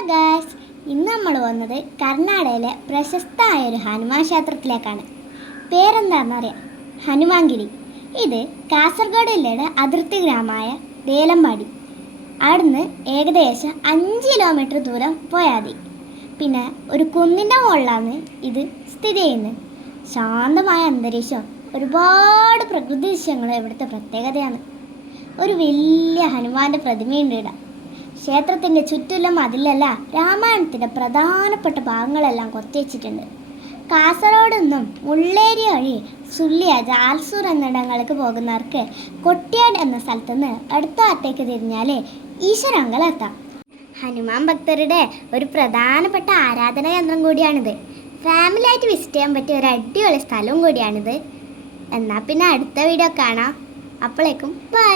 Hello guys, ഇന്ന് നമ്മൾ വന്നത് കർണാടകയിലെ പ്രശസ്തമായ ഒരു ഹനുമാൻ ക്ഷേത്രത്തിലേക്കാണ്. പേരെന്താണെന്നറിയാം, ഹനുമാൻഗിരി. ഇത് കാസർഗോഡ് ജില്ലയുടെ അതിർത്തി ഗ്രാമമായ ദേലമ്പാടി. അവിടുന്ന് ഏകദേശം 5 കിലോമീറ്റർ ദൂരം പോയാൽ മതി. പിന്നെ ഒരു കുന്നിൻ്റെ മുകളിലാണ് ഇത് സ്ഥിതി ചെയ്യുന്നത്. ശാന്തമായ അന്തരീക്ഷം, ഒരുപാട് പ്രകൃതി ദൃശ്യങ്ങൾ ഇവിടുത്തെ പ്രത്യേകതയാണ്. ഒരു വലിയ ഹനുമാൻ്റെ പ്രതിമയുണ്ട് ഇവിടെ. ക്ഷേത്രത്തിൻ്റെ ചുറ്റുമുള്ള മതിലല്ല, രാമായണത്തിൻ്റെ പ്രധാനപ്പെട്ട ഭാഗങ്ങളെല്ലാം കൊത്തിവെച്ചിട്ടുണ്ട്. കാസർഗോഡ് നിന്നും മുള്ളേരി വഴി സുള്ളിയ ജാൽസൂർ എന്നിടങ്ങൾക്ക് പോകുന്നവർക്ക് കൊട്ടിയാട് എന്ന സ്ഥലത്തു നിന്ന് അടുത്ത ഭാഗത്തേക്ക് തിരിഞ്ഞാൽ ഈശ്വരങ്കൽ എത്താം. ഹനുമാൻ ഭക്തരുടെ ഒരു പ്രധാനപ്പെട്ട ആരാധന കേന്ദ്രം കൂടിയാണിത്. ഫാമിലിയായിട്ട് വിസിറ്റ് ചെയ്യാൻ പറ്റിയ ഒരു അടിപൊളി സ്ഥലവും കൂടിയാണിത്. എന്നാൽ പിന്നെ അടുത്ത വീഡിയോ കാണാം. അപ്പോഴേക്കും ബൈ.